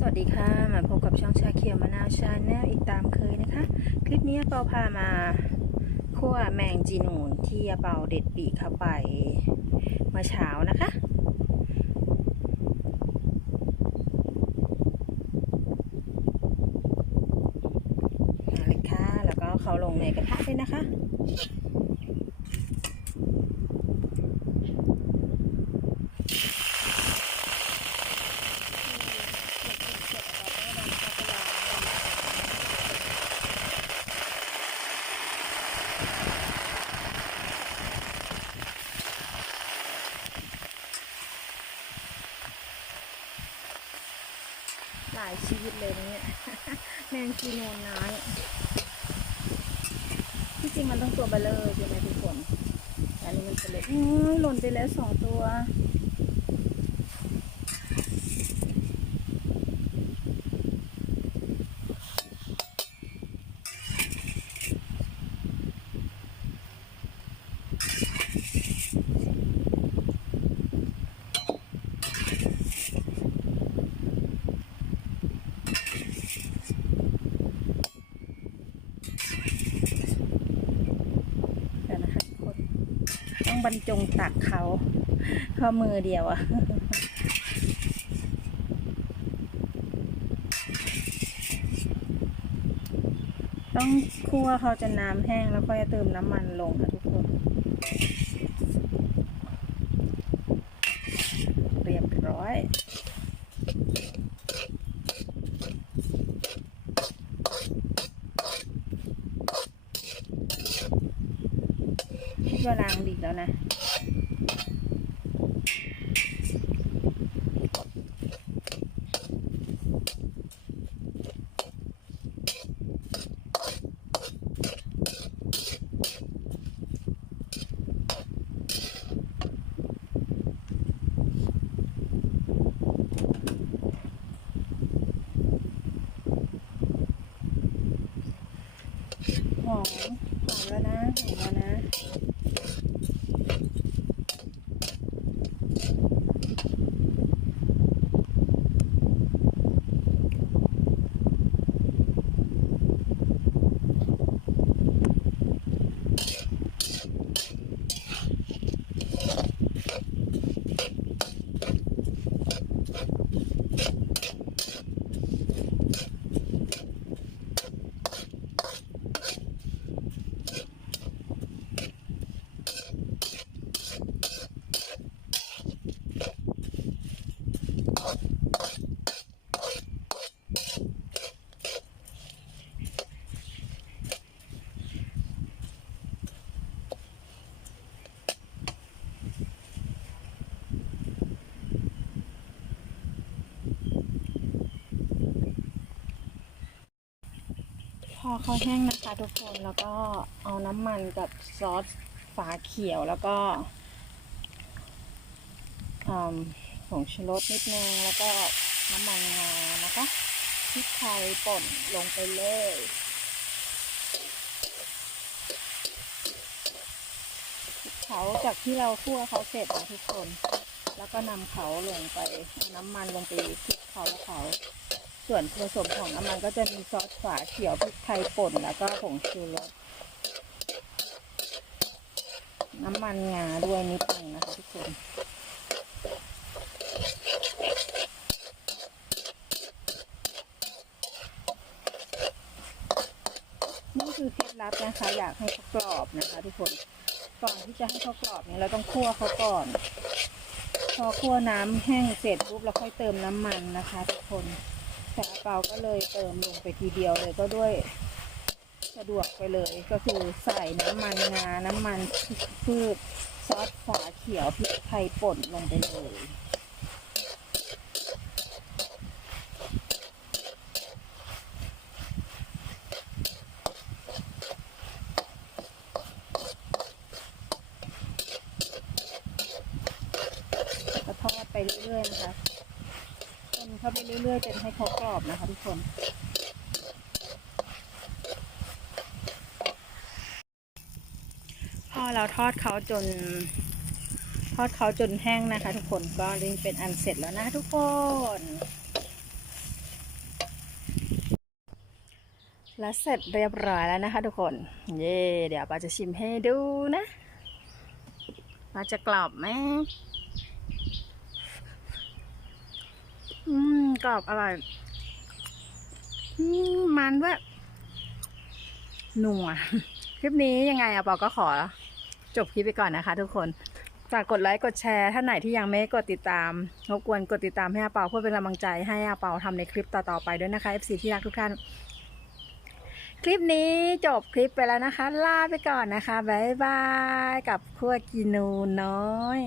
สวัสดีค่ะ มาพบกับช่องชาเขียวมะนาวชาแนลอีกตามเคยนะคะ คลิปนี้เปาพามาคั่วแมงจีนูนที่เปาเด็ดปีกเข้าไปเมื่อเช้านะคะเอาเลยค่ะ แล้วก็เขาลงในกระทะด้วยนะคะ หลายชีวิตเลยนะเนี่ยแมงจีโนนน้อยที่จริงมันต้องตัวเบลเลอร์ใช่ไหมทุกคนแต่อันนี้มันตัวเล็กอุ้ยหล่นไปแล้วสองตัว เดี๋ยวนะคะทุกคน ต้อง บรรจงตักเขาข้อมือเดียวอะต้องคั่วเขาจะน้ำแห้งแล้วก็จะเติมน้ำมันลงค่ะทุกคน เรียบร้อย คิดว่าล้างดีแล้วนะหอม หอมแล้วนะหอมแล้วนะ อเขาแห้งนะคะทุกคนแล้วก็เอาน้ำมันกับซอสฝาเขียวแล้วก็อืมผงชูรสนิดนึงแล้วก็น้ำมันงานะคะพริกไทยป่นลงไปเลยเขาจากที่เราคั่วเขาเสร็จนะทุกคน แล้วก็นำเขาลงไปน้ำมันลงไปคลุกเขาแล้วเขา ส่วนผสมของน้ำมันก็จะมีซอสฝาเขียวพริกไทยป่นแล้วก็ผงชูรสน้ำมันงาด้วยนิดนึงนะคะทุกคนนี่คือเคล็ดลับนะคะ อยากให้เขากรอบนะคะทุกคนก่อนที่จะให้เขากรอบเนี่ยเราต้องคั่วเขาก่อน พอคั่วน้ำแห้งเสร็จปุ๊บเราค่อยเติมน้ำมันนะคะ ทุกคน แต่อาเปาก็เลยเติมลงไปทีเดียวเลยก็ด้วยสะดวกไปเลยก็คือใส่น้ำมันงา น้ำมันพืชซอสฝาเขียวพริกไทยป่นลงไปเลยทอดไปเรื่อยๆนะคะ เข้าไปเรื่อยๆจนให้เขากรอบนะคะทุกคนพอเราทอดเขาจน ทอดเขาจนแห้งนะคะ ทุกคนก็นี่เป็นอันเสร็จแล้วนะทุกคนและเสร็จเรียบร้อยแล้วนะคะทุกคน เย่เดี๋ยวป้าจะชิมให้ดูนะป้าจะกรอบไหม กรอบอร่อยมันด้วยหนัวคลิปนี้ยังไงอะปอก็ขอ จบคลิปไปก่อนนะคะ ทุกคนฝากกดไลค์กดแชร์ท่านไหนที่ยังไม่กดติดตามรบกวนกดติดตามให้อาเปาเพื่อเป็นกำลังใจให้อาเปาทำในคลิปต่อๆไปด้วยนะคะ FC ที่รักทุกท่าน คลิปนี้จบคลิปไปแล้วนะคะ ลาไปก่อนนะคะ บ๊ายบาย กับขั้วกีนูน้อย